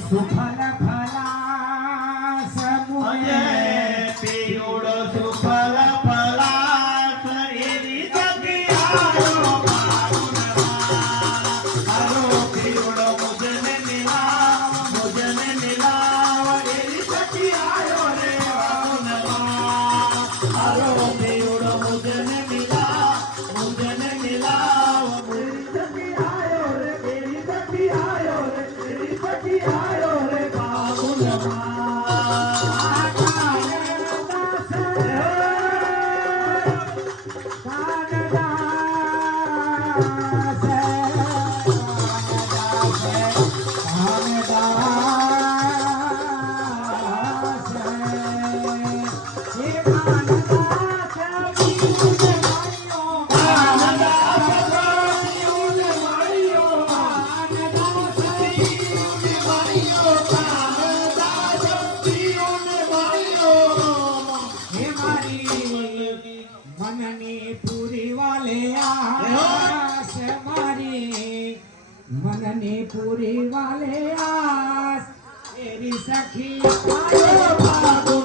સુફલ ફલા સમુએ પીળો સુફલ ફલાસ એરી જગ્યાનો હારો પીળો મુજને મિલાવ એરી જગ્યાયો રે વાવનમાં હારો પીળો મુજને મિલાવ એરી જગ્યાયો રે એરી જગ્યાયો રે એરી જગ્યાયો રે વાવનમાં मननी पूरी वाले आस मारी मननी पूरी वाले आस तेरी सखी आयो बाबू